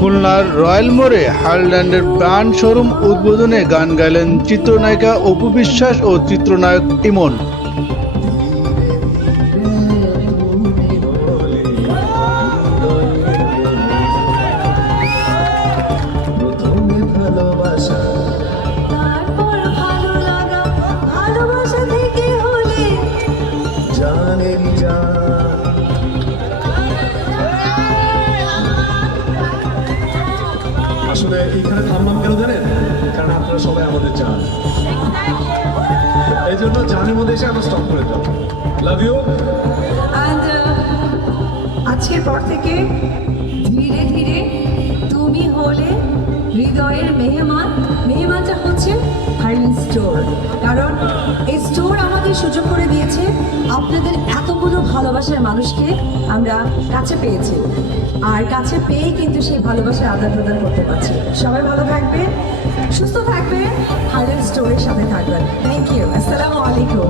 খুলনার রয়্যাল মোড়ে হারল্যান্ডের brand showroom উদ্বোধনে গান গাইলেন চিত্রনায়িকা অপু বিশ্বাস ও চিত্রনায়ক ইমন। আসলে এইখানে থামলাম জানেন? কারণ আপনারা সবাই আমাদের চান এই জন্য জানের মধ্যে এসে আমরা স্টপ করে দাও। লাভ ইউ আজকের পর থেকে ধীরে ধীরে তুমি হলে হৃদয়ের মেহমান। মেহমানটা হচ্ছে হার্লিন স্টোর। কারণ এই স্টোর আমাদের সুযোগ করে দিয়েছে আপনাদের ভালোবাসার মানুষকে আমরা কাছে পেয়েছি। আর কাছে পেয়ে কিন্তু সেই ভালোবাসার আদান প্রদান করতে পারছি। সবাই ভালো থাকবে, সুস্থ থাকবে হাজার স্টোরের সাথে থাকবেন। থ্যাংক ইউ আসসালামু আলাইকুম।